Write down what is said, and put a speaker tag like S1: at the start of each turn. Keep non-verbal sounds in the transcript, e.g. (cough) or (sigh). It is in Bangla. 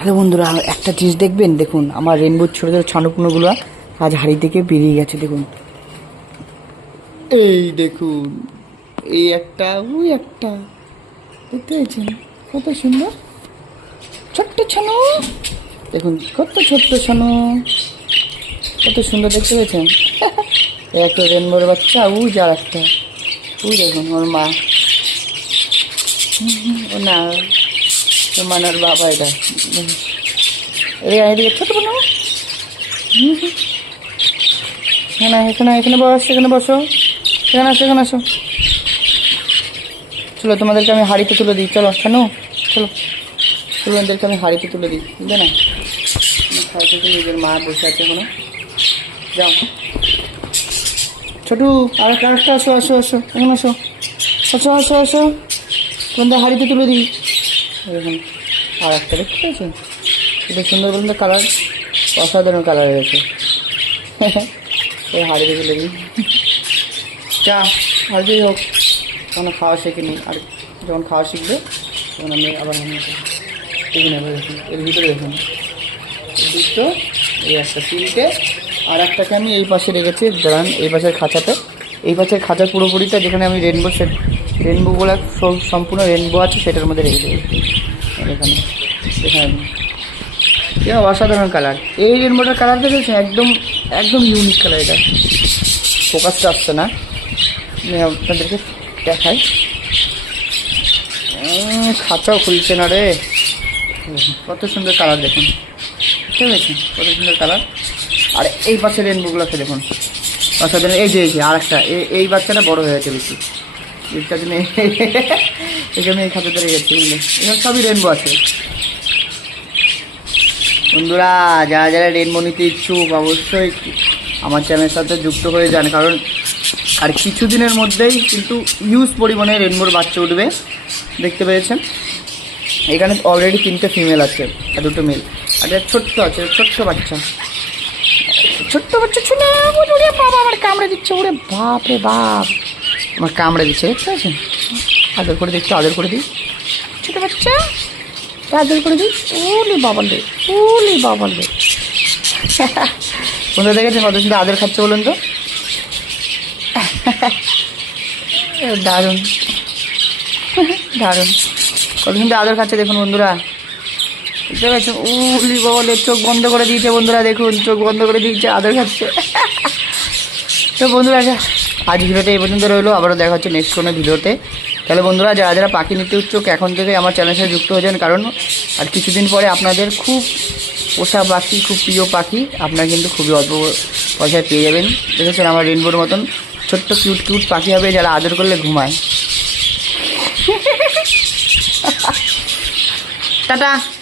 S1: হ্যালো বন্ধুরা, একটা জিনিস দেখবেন? দেখুন, আমার রেনবোর ছোটো ছোটো ছানুপুনোগুলো আজ হাড়ি থেকে বেরিয়ে গেছে, দেখুন। এই দেখুন, এই একটা, ওই একটা। দেখতে পেয়েছেন? কত সুন্দর। ছোট্ট ছানু। দেখুন, কত ছোট্ট ছানু। কত সুন্দর, দেখতে পেয়েছেন? (laughs) একটা রেনবোর বাচ্চা ওই যার একটা। ওই দেখুন, ওর মা। ও না তো মানার বাবা এটা। এদিকে, ছোট বোন এখানে এখানে এখানে বস, এখানে বসো। এখানে আসো এখানে আসো। চলো, তোমাদেরকে আমি হাড়িতে তুলে দিই। চলো, কেন? চলো। এদেরকে আমি হাড়িতে তুলে দিই। বুঝলে না? থেকে নিজের মা বসে আছে এখনও। যাও। ছোটু আর একটা আসো আসো আসো। এখানে আসো। আসো আসো আসো। তোমাদের হাড়িতে তুলে দিই। এরকম আর একটা দেখতে পেয়েছেন এটা সুন্দর বলুন কালার অসাধারণ কালার হয়েছে (laughs) এই হাড়িতে তুলে দিই চা হাড়ি (laughs) হোক তখন খাওয়া শেখেনি আর যখন খাওয়া শিখবে, তখন আমি আবার এখানে আবার দেখুন এর ভিতরে দেখুন। দুটো, এই একটা তিনটে আর একটাকে আমি এই পাশে রেখেছি, দাঁড়ান, এই পাশের খাঁচাতে। এই পাশের খাঁচার পুরোপুরিটা যেখানে আমি রেনবো সেট রেনবোগুলো সব সম্পূর্ণ রেনবো আছে, সেটার মধ্যে রেখে দেবো এখানে এখানে। অসাধারণ কালার এই রেনবোটার কালার দেখেছেন একদম একদম ইউনিক কালার এটা। ফোকাসটা আসছে না। আপনাদেরকে দেখাই। খাঁচাও খুলছে না রে। কত সুন্দর কালার দেখুন। ঠিক আছে? কত সুন্দর কালার আর এই পাশে রেনবোগুলোকে দেখুন। অসাধারণ এই যে এই যে আর একটা এই বাচ্চাটা বড় হয়ে গেছে বেশি। এটার জন্য আমি এই খাতে ধরে গেছি, বুঝলে? এখানে সবই রেনবো আছে। বন্ধুরা, যারা যারা রেনবো নিতে ইচ্ছুক, অবশ্যই আমার চ্যানেলের সাথে যুক্ত হয়ে যান। কারণ, আর কিছুদিনের মধ্যেই কিন্তু ইউজ পরিমাণে রেনবোর বাচ্চা উঠবে। দেখতে পেয়েছেন? এখানে অলরেডি তিনটে ফিমেল আছে, আর দুটো মেল আর ছোট্ট আছে, ছোট্ট বাচ্চা। ছোট্ট বাচ্চা ছিল ওরে বাবা, আমার কামড়ে দিচ্ছে, ওরে বাপ রে বাপ। আমার কামড়ে দিচ্ছে, দেখতে পাচ্ছেন? আদর করে দিচ্ছি, আদর করে দিই। ছোট বাচ্চা, আদর করে দিই। ওলি বাবাল রে, ওলি বাবাল রে। বন্ধু দেখেছেন কত সুন্দর আদর খাচ্ছে বলুন তো? দারুণ। দারুণ। কত সুন্দর আদর খাচ্ছে দেখুন বন্ধুরা। বুঝতে উলি বাবালে চোখ বন্ধ করে দিয়েছে বন্ধুরা, দেখুন, চোখ বন্ধ করে দিয়েছে, আদর খাচ্ছে। তো বন্ধুরা আজ ভিডিওটা এই পর্যন্ত রইল, আবারও দেখা হচ্ছে নেক্সট কোনো ভিডিওতে। তাহলে বন্ধুরা, যারা যারা পাখি নিতে উচ্চুক এখন থেকে আমার চ্যানেলের সাথে যুক্ত হয়ে কারণ আর কিছুদিন পরে আপনাদের খুব পোষা পাখি, খুব প্রিয় পাখি, আপনারা কিন্তু খুবই অল্প পয়সায় পেয়ে যাবেন। দেখেছেন আমার রেনবোর মতন ছোট্ট কিউট কিউট পাখি হবে যারা আদর করলে ঘুমায়। (laughs) টাটা।